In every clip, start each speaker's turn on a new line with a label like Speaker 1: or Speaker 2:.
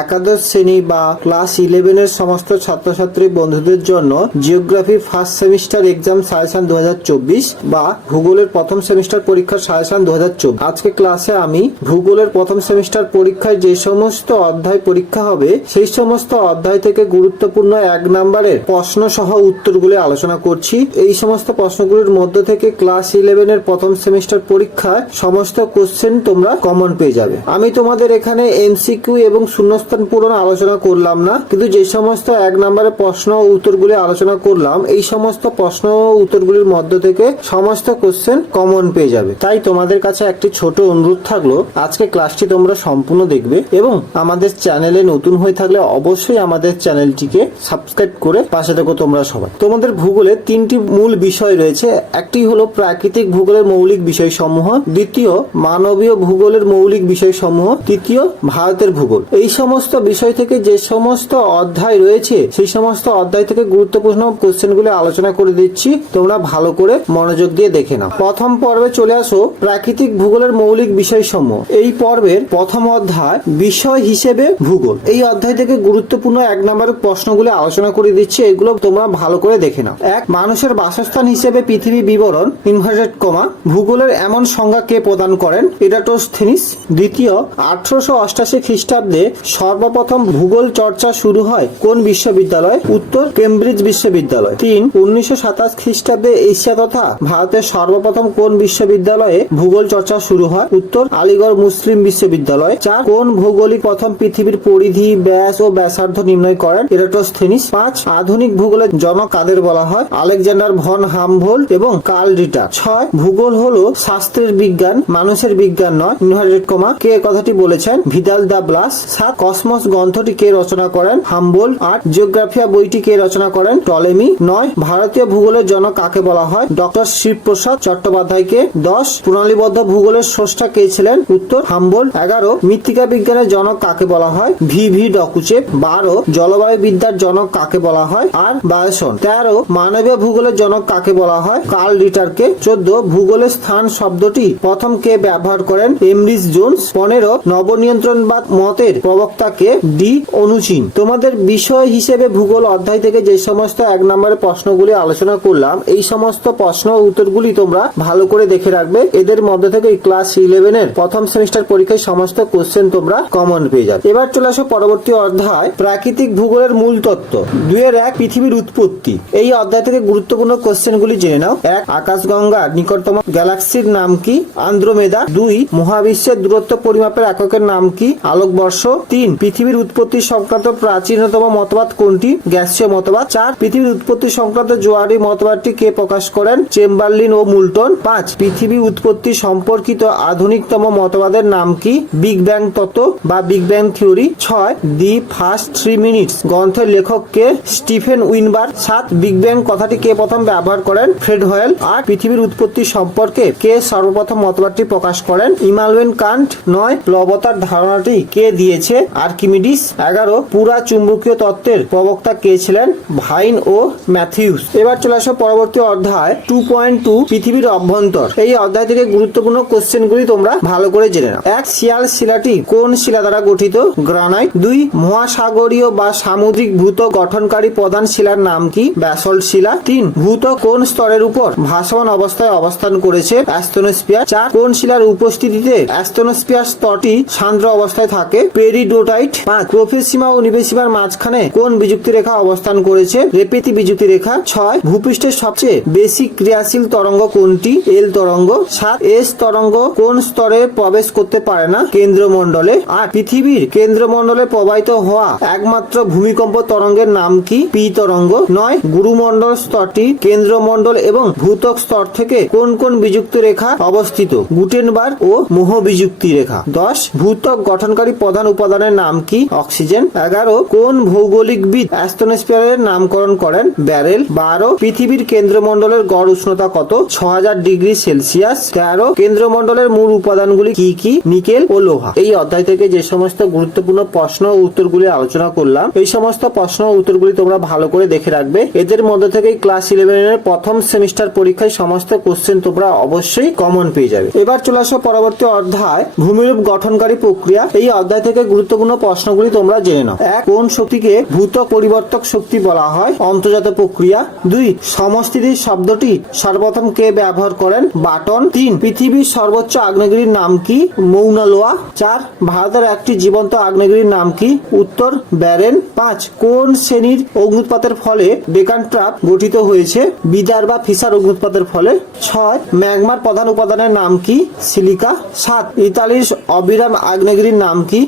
Speaker 1: একাদশ শ্রেণি বা ক্লাস ইলেভেনের সমস্ত ছাত্রছাত্রী বন্ধুদের জন্য geography first semester exam suggestion দু বা ভূগোলের প্রথম সেমিস্টার পরীক্ষার সাজেশন দু আজকে ক্লাসে আমি ভূগোলের প্রথম সেমিস্টার পরীক্ষায় যে সমস্ত অধ্যায় পরীক্ষা হবে, সেই সমস্ত অধ্যায় থেকে গুরুত্বপূর্ণ এক নম্বরের প্রশ্ন সহ উত্তরগুলি আলোচনা করছি। এই সমস্ত প্রশ্নগুলির মধ্য থেকে ক্লাস ইলেভেনের প্রথম সেমিস্টার পরীক্ষায় সমস্ত কোশ্চেন তোমরা কমন পেয়ে যাবে। আমি তোমাদের এখানে এমসিকিউ এবং শূন্যস্থান পূরণ আলোচনা করলাম না, কিন্তু যে সমস্ত এক নম্বরের প্রশ্ন ও উত্তরগুলি আলোচনা করলাম, এই সমস্ত প্রশ্ন ও উত্তরগুলির মধ্য থেকে সমস্ত কোশ্চেন কমন পেয়ে যাবে। তাই তোমাদের কাছে একটি ছোট অনুরোধ থাকল, আজকে ক্লাসটি তোমরা সম্পূর্ণ দেখবে এবং আমাদের চ্যানেলে নতুন হয়ে থাকলে অবশ্যই আমাদের চ্যানেলটিকে সাবস্ক্রাইব করে পাশে থাকো তোমরা সবাই। তোমাদের ভূগোলে তিনটি মূল বিষয় রয়েছে। একটি হলো প্রাকৃতিক ভূগোলের মৌলিক বিষয়সমূহ, দ্বিতীয় মানবীয় ভূগোলের মৌলিক বিষয়সমূহ, তৃতীয় ভারতের ভূগোল। এই সমস্ত বিষয় থেকে যে সমস্ত অধ্যায় রয়েছে, সেই সমস্ত অধ্যায় থেকে গুরুত্বপূর্ণ কোশ্চেনগুলি আলোচনা করে দিচ্ছি। তোমরা ভালো করে মনোযোগ দিয়ে দেখে নাও। প্রথম পর্বে চলে আসো প্রাকৃতিক ভূগোলের মৌলিক বিষয়সমূহ। এই পর্বের প্রথম অধ্যায় বিষয় হিসেবে ভূগোল। এই অধ্যায় থেকে গুরুত্বপূর্ণ এক নম্বরের প্রশ্নগুলি আলোচনা করে দিচ্ছি। এগুলো তোমরা ভালো করে দেখে নাও। এক, মানুষের বাসস্থান হিসেবে পৃথিবী বিবরণ ইনভার্টেড কমা, ভূগোলের এমন সংজ্ঞা কে প্রদান করেন? ইরাটোস্থিনিস দ্বিতীয়, আঠারোশো অষ্টাশি খ্রিস্টাব্দে সর্বপ্রথম ভূগোল চর্চা শুরু হয় কোন বিশ্ববিদ্যালয়? উত্তর, কেমব্রিজ বিশ্ববিদ্যালয়। তিন, উনিশশো সাতাশ খ্রিস্টাব্দে এশিয়া তথা ভারতের সর্বপ্রথম কোন বিশ্ববিদ্যালয়ে ভূগোল চর্চা শুরু হয়? উত্তর, আলিগড় মুসলিম বিশ্ববিদ্যালয়। চার, কোন ভৌগোলিক প্রথম পৃথিবীর পরিধি, ব্যাস ও ব্যাসার্ধ নির্ণয় করেন? ইরাটোস্থিনিস পাঁচ, আধুনিক ভূগোলের জনক কাদের বলা হয়। আলেকজান্ডার ভন হামভোল এবং কার্ল রিটার। ছয়, ভূগোল হলো শাস্ত্রের বিজ্ঞান, মানুষের বিজ্ঞান নয়। ইনভার্টেড কমা, কে কথাটি বলেছেন? Vidal de Blache. সাত কসমস গ্রন্থটি কে রচনা করেন হাম্বোল আট জিওগ্রাফিয়া বইটি কে রচনা করেন টলেমি। নয়, ভারতীয় ভূগোলের জনক কাকে বলা হয়? ডক্টর শিবপ্রসাদ চট্টোপাধ্যায়কে। দশ, প্রণালীবদ্ধ ভূগোলের স্রষ্টা কে ছিলেন? উত্তর, হাম্বোল। এগারো, মৃত্তিকা বিজ্ঞানের জনক কাকে বলা হয়? ভি. ভি. ডকুচেপ। বারো, জলবায়ু বিদ্যার জনক কাকে বলা হয়? আর বায়োসন। তেরো, মানবীয় ভূগোলের জনক কাকে বলা হয়? কার্ল রিটারকে। চোদ্দ, ভূগোলের স্থান শব্দটি প্রথম কে ব্যবহার করেন? Emrys Jones. পনেরো, নবনিয়ন্ত্রণবাদ মতের প্রবক্তাকে ডি অনুচিন তোমাদের বিষয় হিসেবে ভূগোল অধ্যায় থেকে যে সমস্ত এক নম্বরের প্রশ্নগুলি আলোচনা করলাম, এই সমস্ত প্রশ্ন উত্তরগুলি তোমরা ভালো করে দেখে রাখবে। এদের মধ্যে থেকে ক্লাস ইলেভেনের প্রথম সেমিস্টার পরীক্ষায় সমস্ত কোশ্চেন তোমরা কমন পেয়ে যাবে। এবার চলে আসো পরবর্তী অধ্যায়, প্রাকৃতিক ভূগোলের মূল তত্ত্ব। দুয়ের এক, পৃথিবীর উৎপত্তি। এই অধ্যায় থেকে গুরুত্বপূর্ণ কোশ্চেনগুলি জেনে নাও। এক আকাশগঙ্গার নিকটতম গ্যালাক্সির নাম কি? আন্দ্রোমেদা। দুই, মহাবিশ্বের দূরত্ব পরিমাপের এককের নাম কি? আলোকবর্ষ। তিন পৃথিবীর উৎপত্তি সংক্রান্ত প্রাচীনতম মতবাদ কোনটি? গ্যাসীয় মতবাদ। চার, পৃথিবীর উৎপত্তি সংক্রান্ত জোয়ারি মতবাদটি কে প্রকাশ করেন? চেম্বারলিন ও মুলটন। পাঁচ, পৃথিবী উৎপত্তি সম্পর্কিত আধুনিকতম মতবাদের নাম কি? বিগ ব্যাং তত্ত্ব বা বিগ ব্যাং থিওরি। ছয়, দি ফার্স্ট থ্রি মিনিটস। গ্রন্থের লেখক কে? স্টিফেন উইনবার। সাত, বিগ ব্যাং কথাটি কে প্রথম ব্যবহার করেন? Fred Hoyle. আট, পৃথিবীর উৎপত্তি সম্পর্কে কে সর্বপ্রথম মতবাদটি প্রকাশ করেন? Immanuel Kant. নয় প্লবতার ধারণাটি কে দিয়েছে? আর্কিমিডিস এগারো, পুরা চুম্বকীয় তত্ত্বের প্রবক্তা কে ছিলেন? ভাইন ও ম্যাথিউস। এবার চলে আসো পরবর্তী অধ্যায়, টু পয়েন্ট টু, পৃথিবীর অভ্যন্তর। এই অধ্যায় থেকে গুরুত্বপূর্ণ কোশ্চেনগুলি তোমরা ভালো করে জেনে নাও। এক, শিয়াল শিলাটি কোন শিলা দ্বারা গঠিত? গ্রানাইট। দুই, মহাসাগরীয় বা সামুদ্রিক ভূত গঠনকারী প্রধান শিলার নাম কি? ব্যাসল্ট শিলা। তিন, ভূত কোন স্তরের উপর ভাসমান অবস্থায় অবস্থান করেছে? অ্যাস্তনোস্পিয়ার চার, কোন শিলার উপস্থিতিতে অ্যাস্তনোস্পিয়ার স্তরটি সান্দ্র অবস্থায় থাকে? পেরিডোটাইট পাঁচ প্রফেসিমা ও নিবেসিমার মাঝখানে কোন বিযুক্তি রেখা অবস্থান করেছে? রেপেতি বিযুক্তি রেখা ছয়। ভূপৃষ্ঠের সবচেয়ে বেশি ক্রিয়াশীল তরঙ্গ কোনটি? এল তরঙ্গ সাত। এস তরঙ্গ কোন স্তরে প্রবেশ করতে পারে না? কেন্দ্রমণ্ডলে আট। পৃথিবীর কেন্দ্রমণ্ডলে প্রবাহিত হওয়া একমাত্র ভূমিকম্প তরঙ্গের নাম কি? পি তরঙ্গ। নয়। গুরুমণ্ডল স্তরটি কেন্দ্রমণ্ডল এবং ভূতক স্তর থেকে কোন কোন বিযুক্ত রেখা অবস্থিত? গুটেনবার ও মোহ বিযুক্তি রেখা। দশ। ভূতক গঠনকারী প্রধান উপাদানের নাম কি? অক্সিজেন। এগারো, কোন ভৌগোলিকবিদ অ্যাস্তনোস্পিয়ারের নামকরণ করেন? ব্যারেল। বারো, পৃথিবীর কেন্দ্রমণ্ডলের গড় উষ্ণতা কত? ছ ডিগ্রি সেলসিয়াস। তেরো, কেন্দ্রমণ্ডলের মূল উপাদানগুলি কি কি? নিকেল ও লোহা। এই অধ্যায় থেকে যে সমস্ত গুরুত্বপূর্ণ প্রশ্ন ও উত্তরগুলি আলোচনা করলাম, এই সমস্ত প্রশ্ন ও উত্তরগুলি তোমরা ভালো করে দেখে রাখবে। এদের মধ্যে থেকে ক্লাস ইলেভেনের প্রথম সেমিস্টার পরীক্ষায় সমস্ত কোশ্চেন তোমরা অবশ্যই কমন পেয়ে যাবে। এবার চলে আসো পরবর্তী অধ্যায়, ভূমিরূপ গঠনকারী প্রক্রিয়া। এই অধ্যায় থেকে গুরুত্বপূর্ণ গুরুত্বপূর্ণ প্রশ্নগুলি তোমরা জেনে নাও। এক, কোন শক্তিকে ভূত পরিবর্তক শক্তি বলা হয়? অন্তর্জাত প্রক্রিয়া। দুই সমস্থিতির শব্দটি সর্বপ্রথম কে ব্যবহার করেন? বাটন। তিন, পৃথিবীর সর্বোচ্চ আগ্নেয়গিরির নাম কি? মৌনালোয়া। চার, ভারতের একটি জীবন্ত আগ্নেয়গিরির নাম কি? উত্তর, ব্যারেন। পাঁচ, কোন শ্রেণির অগ্নুৎপাতের ফলে ডেকান ট্রাপ গঠিত হয়েছে? বিদার বা ফিসার অগ্নুৎপাতের ফলে। ছয়, ম্যাগমার প্রধান উপাদানের নাম কি? সিলিকা। সাত, ইতালির অবিরাম আগ্নেয়গিরির নাম কি?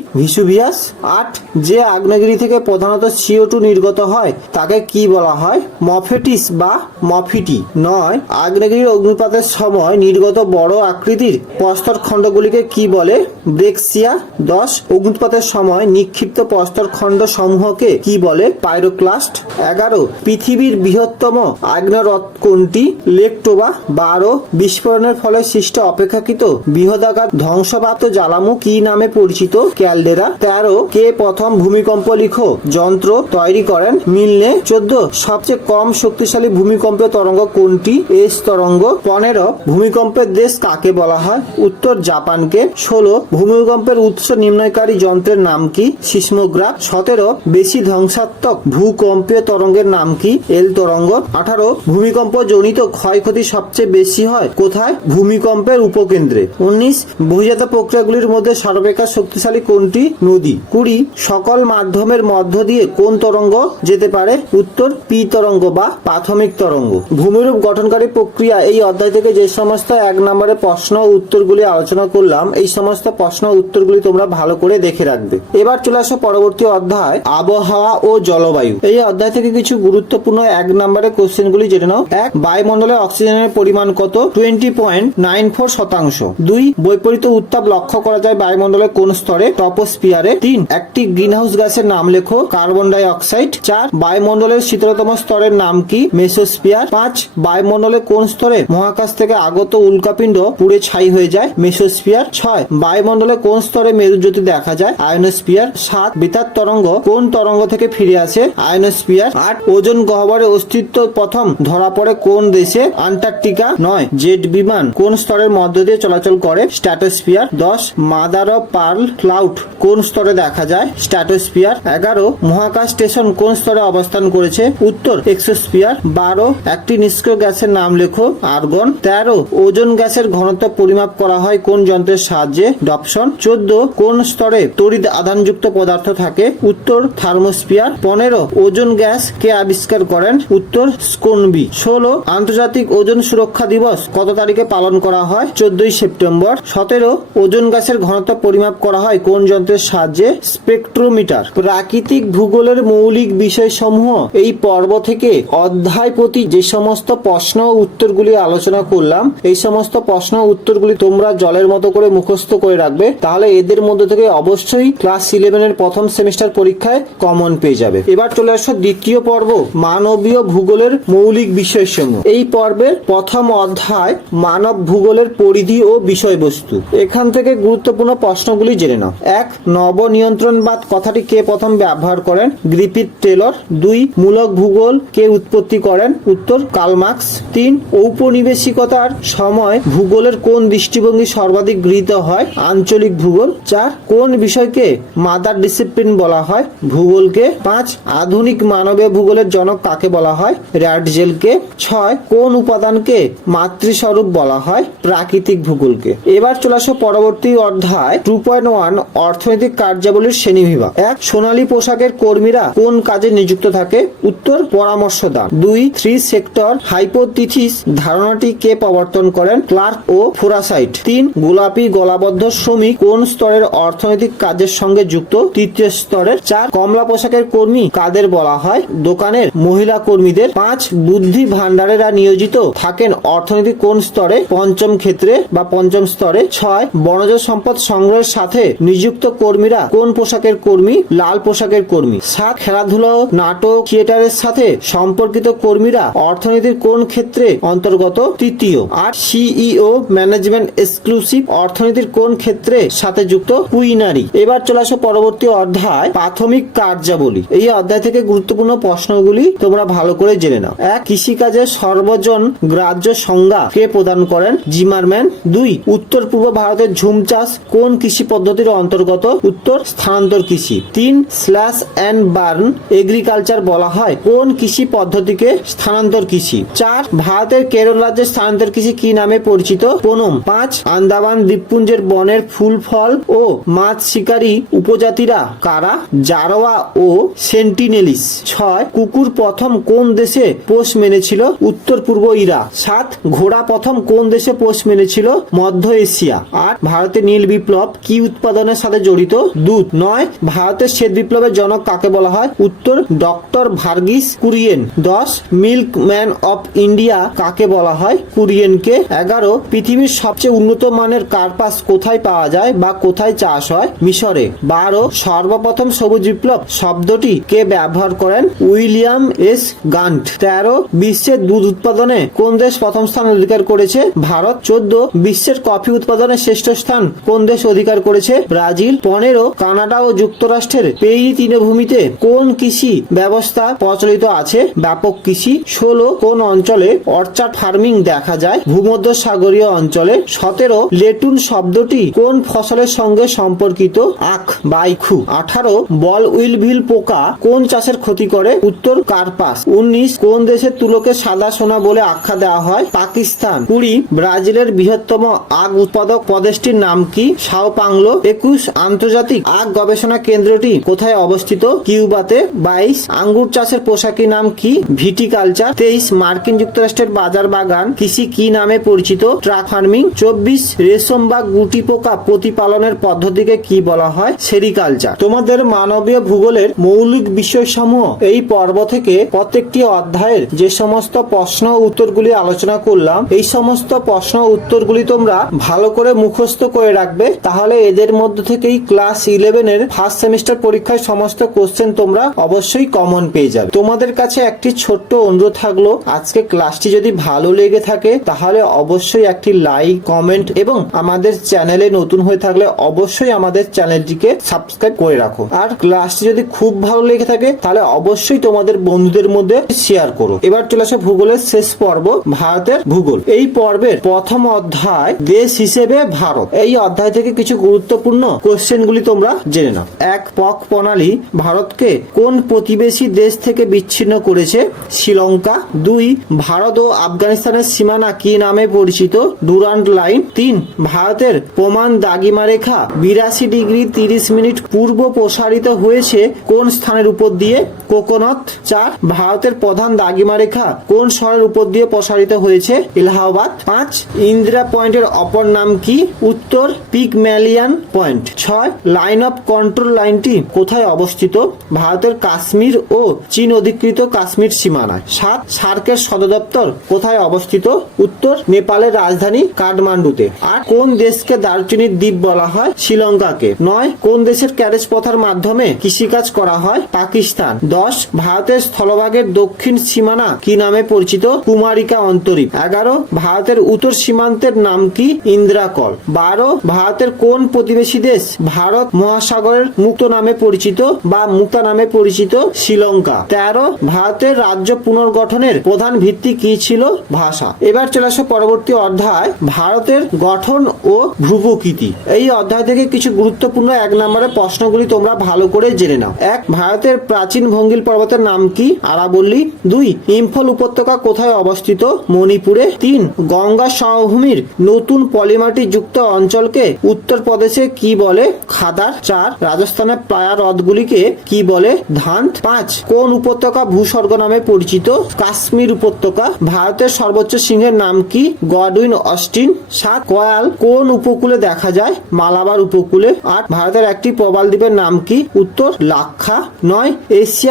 Speaker 1: ভিসুভিয়াস আট, যে আগ্নেয়গিরি থেকে প্রধানত সিও টু নির্গত হয়, তাকে কি বলা হয়? মফেটিস বা মফিটি। নয়, আগ্নেয়গিরির অগ্নিপাতের সময় নির্গত বড় আকৃতির প্রস্তর খণ্ডগুলিকে কি বলে? ব্রেক্সিয়া। দশ অগ্নুৎপাতের সময় নিক্ষিপ্ত প্রস্তর খণ্ড সমূহকে কি বলে? পাইরোক্লাস্ট। এগারো, পৃথিবীর বৃহত্তম আগ্নেয়রথ কোনটি লেকটোবা। বারো, বিস্ফোরণের ফলে সৃষ্ট অপেক্ষাকৃত বৃহদাকার ধ্বংসপ্রাপ্ত জ্বালামু কি নামে পরিচিত? ক্যালডেরা। তেরো কে প্রথম ভূমিকম্প লিখো? যন্ত্র তৈরি করেন মিলনে চোদ্দ। সবচেয়ে কম শক্তিশালী ভূমিকম্পের তরঙ্গ কোনটি? এস তরঙ্গ। পনেরো। ভূমিকম্পের দেশ কাকে বলা হয়? উত্তর জাপানকে। ষোলো। ভূমিকম্পের উৎস নির্ণয়কারী যন্ত্রের নাম কি? সিসমোগ্রাফ। সতেরো। বেশি ধ্বংসাত্মক ভূকম্পীয় তরঙ্গের নাম কি? এল তরঙ্গ। আঠারো। ভূমিকম্প জনিত ক্ষয়ক্ষতি সবচেয়ে বেশি হয় কোথায়? ভূমিকম্পের উপকেন্দ্রে। উনিশ। বহিজাত প্রক্রিয়াগুলির মধ্যে সর্বাপেক্ষা শক্তিশালী কোনটি? নদী। কুড়ি সকল মাধ্যমের মধ্য দিয়ে কোন তরঙ্গ যেতে পারে? উত্তর, পি তরঙ্গ বা প্রাথমিক তরঙ্গ। ভূমিরূপ গঠনকারী প্রক্রিয়া এই অধ্যায় থেকে যে সমস্ত এক নম্বরে প্রশ্ন উত্তরগুলি আলোচনা করলাম, এই সমস্ত প্রশ্ন উত্তরগুলি তোমরা ভালো করে দেখে রাখবে। এবার চলে আসো পরবর্তী অধ্যায়, আবহাওয়া ও জলবায়ু। এই অধ্যায় থেকে কিছু গুরুত্বপূর্ণ এক নম্বরের কোশ্চেনগুলি জেনে নাও। এক, বায়ুমণ্ডলে অক্সিজেনের পরিমাণ কত? টোয়েন্টি পয়েন্ট নাইন ফোর শতাংশ। দুই, বৈপরীত উত্তাপ লক্ষ্য করা যায় বায়ুমণ্ডলের কোন স্তরে? টপোস্পিয়ারে তিন। একটি গ্রিনহাউস গ্যাসের নাম লেখো কার্বন ডাই অক্সাইড চার বায়ুমণ্ডলের শীতলতম স্তরের নাম কি? মেসোস্পিয়ার পাঁচ বায়ুমণ্ডলের কোন স্তরে মহাকাশ থেকে আগত উল্কাপিণ্ড পুড়ে ছাই হয়ে যায়? মেসোস্পিয়ার ছয় বায়ুমণ্ডলে কোন স্তরে মেরুজ্যোতি দেখা যায়? আয়নোস্পিয়ার সাত বেতার তরঙ্গ কোন তরঙ্গ থেকে ফিরে আসে? আয়নোস্পিয়ার আট ওজন গহ্বরের অস্তিত্ব প্রথম ধরা পড়ে কোন দেশে? আন্টার্কটিকা। নয় জেট বিমান কোন স্তরের মধ্য দিয়ে চলাচল করে? স্ট্যাটোস্পিয়ার দশ মাদার অফ পার্ল ক্লাউড কোন স্তরে দেখা যায়। স্ট্যাটোস্পিয়ার এগারো, মহাকাশ স্টেশন কোন স্তরে অবস্থান করেছে? উত্তর এক্সোস্পিয়ার বারো, একটি নিষ্ক্রিয় গ্যাসের নাম লেখো, আর্গন তেরো, ওজন গ্যাসের ঘনত্ব পরিমাপ করা হয় কোন যন্ত্রের সাহায্যে? ডপশন চোদ্দ, কোন স্তরে তড়িৎ আধানযুক্ত পদার্থ থাকে? উত্তর থার্মোস্পিয়ার পনেরো, ওজন গ্যাস কে আবিষ্কার করেন? উত্তর, স্কোনবি। ষোলো, আন্তর্জাতিক ওজন সুরক্ষা দিবস কত তারিখে পালন করা হয়? চোদ্দই সেপ্টেম্বর। সতেরো, ওজন গ্যাসের ঘনত্ব পরিমাপ করা হয় কোন যন্ত্রের সাহায্যে স্পেকট্রোমিটার, প্রাকৃতিক ভূগোলের মৌলিক বিষয়সমূহ এই পর্ব থেকে অধ্যায় প্রতি যে সমস্ত প্রশ্ন উত্তরগুলি আলোচনা করলাম, এই সমস্ত প্রশ্ন উত্তরগুলি তোমরা জলের মতো করে মুখস্থ করে রাখবে, তাহলে এদের মধ্যে থেকে অবশ্যই ক্লাস ইলেভেনের প্রথম সেমিস্টার পরীক্ষায় কমন পেয়ে যাবে। এবার চলে আসো দ্বিতীয় পর্ব, মানবীয় ভূগোলের মৌলিক বিষয়সমূহ। এই পর্বের প্রথম অধ্যায় মানব ভূগোলের পরিধি ও বিষয়বস্তু। এখান থেকে গুরুত্বপূর্ণ প্রশ্নগুলি জেনে নাও। এক নবনিয়ন্ত্রণবাদ কথাটি কে প্রথম ব্যবহার করেন? Griffith Taylor. দুই, মূলক ভূগোল কে উৎপত্তি করেন? উত্তর কালমার্কস তিন, ঔপনিবেশিকতার সময় ভূগোলের কোন দৃষ্টিভঙ্গি সর্বাধিক গৃহীত হয়? আঞ্চলিক ভূগোল। চার, কোন বিষয়কে মাদার ডিসিপ্লিন বলা হয়? ভূগোলকে। পাঁচ, আধুনিক মানবীয় ভূগোলের জনক কাকে বলা হয়? র্যাডজেলকে। ছয়, কোন উপাদানকে মাতৃস্বরূপ বলা হয়? প্রাকৃতিক ভূগোলকে। এবার চলে আসো পরবর্তী অধ্যায়। টু পয়েন্ট ওয়ান, অর্থনৈতিক কার্যাবলীর শ্রেণীবিভাগ এক, সোনালী পোশাকের কর্মীরা কোন কাজে নিযুক্ত থাকে? উত্তর, পরামর্শ দান। দুই, থ্রি সেক্টর হাইপোথিথিস ধারণাটি কে প্রবর্তন করেন? ক্লার্ক ও ফোরাসাইট। তিন, গোলাপি গলাবদ্ধ শ্রমিক কোন স্তরের অর্থনৈতিক কাজের সঙ্গে যুক্ত? তৃতীয় স্তরের। চার, কমলা পোশাকের কর্মী কাদের বলা হয়? দোকানের মহিলা কর্মীদের। পাঁচ, বুদ্ধি ভান্ডারেরা নিয়োজিত থাকেন অর্থনৈতিক কোন স্তরে? পঞ্চম ক্ষেত্রে বা পঞ্চম স্তরে। ছয়, বনজ সম্পদ সংগ্রহের সাথে নিযুক্ত কর্মীরা কোন পোশাকের কর্মী? লাল পোশাকের কর্মী। সাত, খেলাধুলা নাটক থিয়েটারের সাথে সম্পর্কিত কর্মীরা অর্থনীতির কোন ক্ষেত্রে অন্তর্গত? তৃতীয়। আট, সিইও ম্যানেজমেন্ট এক্সক্লুসিভ অর্থনীতির কোন ক্ষেত্রে সাথে যুক্ত? কুইনারি। এবার চলে আসো পরবর্তী অধ্যায়, প্রাথমিক কার্যাবলী। এই অধ্যায় থেকে গুরুত্বপূর্ণ প্রশ্নগুলি তোমরা ভালো করে জেনে নাও। এক কৃষিকাজের সর্বজন গ্রাহ্য সংজ্ঞা কে প্রদান করেন? জিমারম্যান। দুই উত্তর পূর্ব ভারতের ঝুম চাষ কোন কৃষি পদ্ধতির অন্তর্গত? উত্তর স্থানান্তর কৃষি। তিন স্ল্যাশ অ্যান্ড বার্ন এগ্রিকালচার বলা হয়। কোন কৃষি পদ্ধতিকে স্থানান্তর কৃষি? চার, ভারতের কেরল রাজ্যের স্থানান্তর কৃষি কি নামে পরিচিত? প্রণম পাঁচ, আন্দামান দ্বীপপুঞ্জের বনের ফুল, ফল ও মাছ শিকারী উপজাতিরা কারা? জারোয়া ও সেন্টিনেলিস। ছয়, কুকুর প্রথম কোন দেশে পোষ মেনেছিল? উত্তর পূর্ব ইরা। সাত, ঘোড়া প্রথম কোন দেশে পোষ মেনেছিল? মধ্য এশিয়া। আট ভারতের নীল বিপ্লব কি উৎপাদনের সাথে জড়িত? দুধ নয়, ভারতের শ্বেত বিপ্লবের জনক কাকে বলা হয়? উত্তর, ডক্টর ভার্গিস কুরিয়েন। দশ মিল্ক ম্যান অফ ইন্ডিয়া কাকে বলা হয়? কুরিয়েনকে। এগারো, পৃথিবীর সবচেয়ে উন্নত মানের কার্পাস কোথায় পাওয়া যায় বা কোথায় চাষ হয়? মিশরে। বারো, সর্বপ্রথম সবুজ বিপ্লব শব্দটি কে ব্যবহার করেন? William S Gantt. তেরো, বিশ্বের দুধ উৎপাদনে কোন দেশ প্রথম স্থান অধিকার করেছে? ভারত। চোদ্দ, বিশ্বের কফি উৎপাদনে শ্রেষ্ঠ স্থান কোন দেশ অধিকার করেছে? ব্রাজিল। পনেরো কানাডা ও যুক্তরাষ্ট্রের পেরি তৃণভূমিতে কোন কৃষি ব্যবস্থা প্রচলিত আছে? ব্যাপক কৃষি ষোলো কোন অঞ্চলে অর্চার্ড ফার্মিং দেখা যায়? ভূমধ্য সাগরীয় অঞ্চলে সতেরো লেটুন শব্দটি কোন ফসলের সঙ্গে সম্পর্কিত? আখ, বাইখু। আঠারো বল উইলভিল পোকা কোন চাষের ক্ষতি করে? উত্তর, কার্পাস। উনিশ কোন দেশের তুলোকে সাদা সোনা বলে আখ্যা দেওয়া হয়? পাকিস্তান। কুড়ি ব্রাজিলের বৃহত্তম আগ উৎপাদক প্রদেশটির নাম কি? Sao Paulo. একুশ আন্তর্জাতিক আগ গবেষণা কেন্দ্রটি কোথায় অবস্থিত? কিউবাতে বাইশ। আঙ্গুর চাষের পোশাকি নাম কি? ভিটিকালচার। তেইশ। মার্কিন যুক্তরাষ্ট্রের বাজার বাগান। কৃষি কি নামে পরিচিত? Truck farming. চব্বিশ। রেশম বা গুটি পোকা প্রতিপালনের পদ্ধতিকে কি বলা হয়? সেরিকালচার। তোমাদের মানবীয় ভূগোলের মৌলিক বিষয়সমূহ এই পর্ব থেকে প্রত্যেকটি অধ্যায়ের যে সমস্ত প্রশ্ন উত্তরগুলি আলোচনা করলাম, এই সমস্ত প্রশ্ন উত্তরগুলি তোমরা ভালো করে মুখস্থ করে রাখবে। তাহলে এদের মধ্যে থেকেই ক্লাস ইলেভেনের ফার্স্ট সেমিস্টার পরীক্ষায় সমস্ত কোশ্চেন তোমরা অবশ্যই কমন পেয়ে যাবে। তোমাদের কাছে একটি ছোট্ট অনুরোধ থাকল, আজকে ক্লাসটি যদি ভালো লেগে থাকে, তাহলে অবশ্যই একটি লাইক কমেন্ট এবং আমাদের চ্যানেলে নতুন হয়ে থাকলে অবশ্যই আমাদের চ্যানেলটিকে সাবস্ক্রাইব করে রাখো। আর ক্লাসটি যদি খুব ভালো লেগে থাকে, তাহলে অবশ্যই তোমাদের বন্ধুদের মধ্যে শেয়ার করো। এবার চলে আসে ভূগোলের শেষ পর্ব, ভারতের ভূগোল। এই পর্বের প্রথম অধ্যায় দেশ হিসেবে ভারত। এই অধ্যায় থেকে কিছু গুরুত্বপূর্ণ কোশ্চেনগুলি তোমরা জেনে নাও। এক পক প্রণালী ভারতকে কোন প্রতিবেশী দেশ থেকে বিচ্ছিন্ন করেছে? শ্রীলঙ্কা। দুই, ভারত ও আফগানিস্তানের সীমানা কি নামে পরিচিত? Durand line. তিন, ভারতের প্রমাণ দাগিমা রেখা বিরাশি ডিগ্রি তিরিশ মিনিট পূর্ব প্রসারিত হয়েছে কোন স্থানের উপর দিয়ে? কোকোনট চার ভারতের প্রধান দাগিমা রেখা কোন শহরের উপর দিয়ে প্রসারিত হয়েছে? এলাহাবাদ পাঁচ, ইন্দিরা পয়েন্টের অপর নাম কি? উত্তর পিকম্যালিয়ান পয়েন্ট। ছয়, লাইন অফ কন্ট্রোল লাইনটি কোথায় অবস্থিত? ভারতের কাশ্মীর ও চীন অধিকৃত কাশ্মীর সীমানায়। সাত, সার্কের সদর দপ্তর কোথায় অবস্থিত? উত্তর, নেপালের রাজধানী কাঠমান্ডুতে। আর কোন দেশকে দারুচিনির দ্বীপ বলা হয়? শ্রীলঙ্কাকে। নয়, কোন দেশের ক্যারেজ পথার মাধ্যমে কৃষিকাজ করা হয়? পাকিস্তান। দশ, ভারতের স্থলভাগের দক্ষিণ সীমানা কি নামে পরিচিত? কুমারিকা অন্তরীপ। এগারো, ভারতের উত্তর সীমান্তের নাম কি? ইন্দ্রাকল। বারো, ভারতের কোন প্রতিবেশী দেশ? ভারত মহাসাগরের মুক্ত নামে পরিচিত বা মুক্তা নামে পরিচিত শ্রীলঙ্কা। তেরো, ভারতের রাজ্য পুনর্গঠনের প্রধান ভিত্তি কি ছিল? ভাষা। এবার চলে আসো পরবর্তী অধ্যায়, ভারতের গঠন ও ভ্রুপ্রকৃতি এই অধ্যায় থেকে কিছু গুরুত্বপূর্ণ এক নম্বরের প্রশ্নগুলি তোমরা ভালো করে জেনে নাও। এক, ভারতের প্রাচীন ভঙ্গিল পর্বতের নাম কি? আরাবল্লী। দুই, ইম্ফল উপত্যকা কোথায় অবস্থিত? মণিপুরে। তিন, গঙ্গা সমভূমির নতুন পলিমাটি যুক্ত অঞ্চলকে উত্তরপ্রদেশে কি বলে খাদার? চার, রাজস্থানের প্রায়া হ্রদগুলিকে কি বলে ধান পাঁচ, কোন উপত্যকা ভূস্বর্গ নামে পরিচিত? কাশ্মীর উপত্যকা। ভারতের সর্বোচ্চ সিংহের নাম কি? Godwin Austen. সাত, কয়াল, কোন উপকূলে দেখা যায়? মালাবার উপকূলে। আট, ভারতের একটি প্রবাল দ্বীপের নাম কি? উত্তর, লাক্ষা। নয়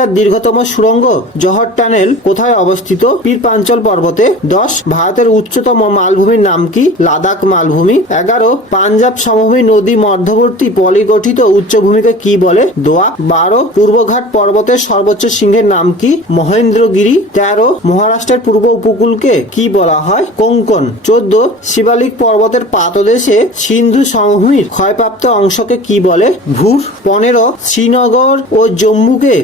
Speaker 1: এশিয়ার দীর্ঘতম সুড়ঙ্গ জহর টানেল কোথায় অবস্থিত? পীরপাঞ্চল পর্বতে দশ, ভারতের উচ্চতম মালভূমির নাম কি? লাদাখ মালভূমি। এগারো, পাঞ্জাব সমভূমি নদী মধ্যবর্তী পলিগঠিত উচ্চভূমিকে কি বলে? দোয়া। বারো, পূর্বঘাট পর্বতের সর্বোচ্চ সিংহের নাম কি? মহেন্দ্রগিরি। তেরো, মহারাষ্ট্রের পূর্ব উপকূলকে কি বলা হয়? কোঙ্কন। চোদ্দ, শিবালিক পর্বতের পাতদেশে সিন্ধু সমভূমির ক্ষয়প্রাপ্ত অংশকে কি বলে? ভূর পনেরো, শ্রীনগর ও জম্মুকে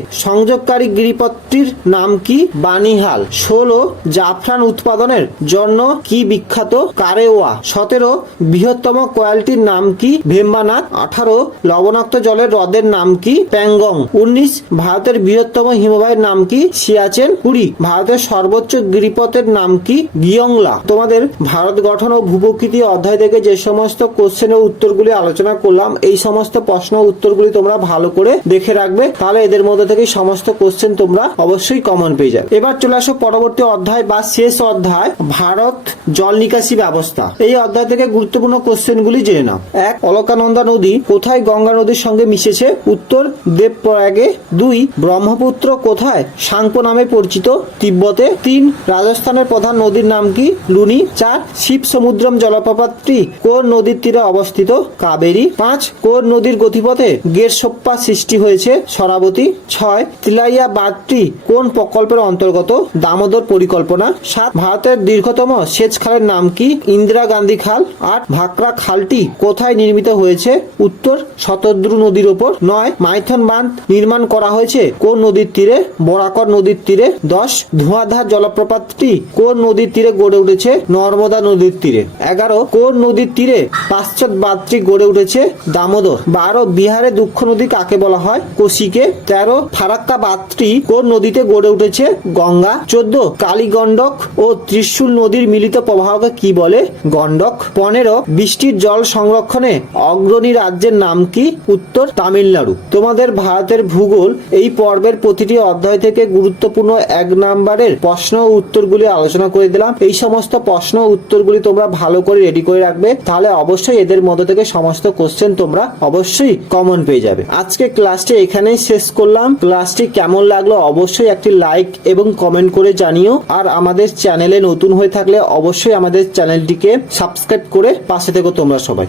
Speaker 1: সংযোগকারী গিরিপথটির নাম কি? বানিহাল। ষোলো, জাফরান উৎপাদনের জন্য কি বিখ্যাত কারেওয়া? সতেরো, বৃহত্তম কয়ালটির নাম কি? ভেম্বানাথ। আঠারো, লবণাক্ত জলের হ্রদের নাম কি? প্যাংগং। উনিশ, ভারতের বৃহত্তম হিমবাহের নাম কি? সিয়াচেন। কুড়ি, ভারতের সর্বোচ্চ গিরিপথের নাম কি? গিয়ংলা। তোমাদের ভারত গঠন ও ভূপ্রকৃতি অধ্যায় থেকে যে সমস্ত কোশ্চেনের উত্তরগুলি আলোচনা করলাম, এই সমস্ত প্রশ্ন উত্তরগুলি তোমরা ভালো করে দেখে রাখবে। তাহলে এদের মধ্যে থেকে সমস্ত কোশ্চেন তোমরা অবশ্যই কমন পেয়ে যাবে। এবার চলে আসো পরবর্তী অধ্যায় বা শেষ অধ্যায়, ভারত জল নিকাশি ব্যবস্থা। এই অধ্যায় থেকে গুরুত্বপূর্ণ কোশ্চেনগুলি জেনে নাও। এক, অলকানন্দা নদী কোথায় গঙ্গা নদীর সঙ্গে মিশেছে? উত্তর, দেবপ্রয়াগে। দুই, ব্রহ্মপুত্র কোথায়? সাংপো নামে পরিচিত তিব্বতে। তিন, রাজস্থানের প্রধান নদীর নাম কি? লুনি। চার শিব সমুদ্রম জলপ্রপাতটি কোন নদীর তীরে অবস্থিত? কাবেরী। পাঁচ, কোন নদীর গতিপথে গেরসোপ্পা সৃষ্টি হয়েছে? সরাবতী। ছয় তিলাইয়া বাঁধটি কোন প্রকল্পের অন্তর্গত? দামোদর পরিকল্পনা। সাত, ভারতের দীর্ঘতম সেচ খালের নাম কি? ইন্দিরা গান্ধী খাল। আট, ভাকরা খালটি কোথায় নির্মিত হয়েছে? উত্তর, শতদ্রু নদীর ওপর। নয়, মাইথন বাঁধ নির্মাণ করা হয়েছে। কোন নদীর তীরে? বরাকর নদীর তীরে। দশ, ধোঁয়াধার জলপ্রপাতটি কোন নদীর তীরে গড়ে উঠেছে? নর্মদা নদীর তীরে। এগারো, কোন নদীর তীরে পাশ্চাৎ বাঁধটি গড়ে উঠেছে? দামোদর। বারো, বিহারে দুঃখ নদী কাকে বলা হয়? কোশিকে। তেরো, ফারাক্কা বাঁধটি কোন নদীতে গড়ে উঠেছে? গঙ্গা। চোদ্দ, কালীগণ্ডক ও ত্রিশূল নদীর মিলিত প্রবাহকে কি বলে? গণ্ডক। পনেরো, বৃষ্টির জল সংরক্ষণে অগ্রণী রাজ্যের নাম কি? উত্তর, তামিলনাড়ু। তোমাদের ভারতের ভূগোল এই পর্বের প্রতিটি অধ্যায় থেকে গুরুত্বপূর্ণ এক নাম্বারের প্রশ্ন ও উত্তরগুলি আলোচনা করে দিলাম। এই সমস্ত প্রশ্ন উত্তরগুলি তোমরা ভালো করে রেডি করে রাখবে। তাহলে অবশ্যই এদের মধ্যে থেকে সমস্ত কোশ্চেন তোমরা অবশ্যই কমন পেয়ে যাবে। আজকে ক্লাসটি এখানেই শেষ করলাম। ক্লাসটি কেমন লাগল অবশ্যই একটি লাইক এবং কমেন্ট করে জানিও। আর আমাদের চ্যানেলে নতুন হয়ে থাকলে অবশ্যই আমাদের চ্যানেলটিকে সাবস্ক্রাইব করে পাশে থেকো তোমরা সবাই।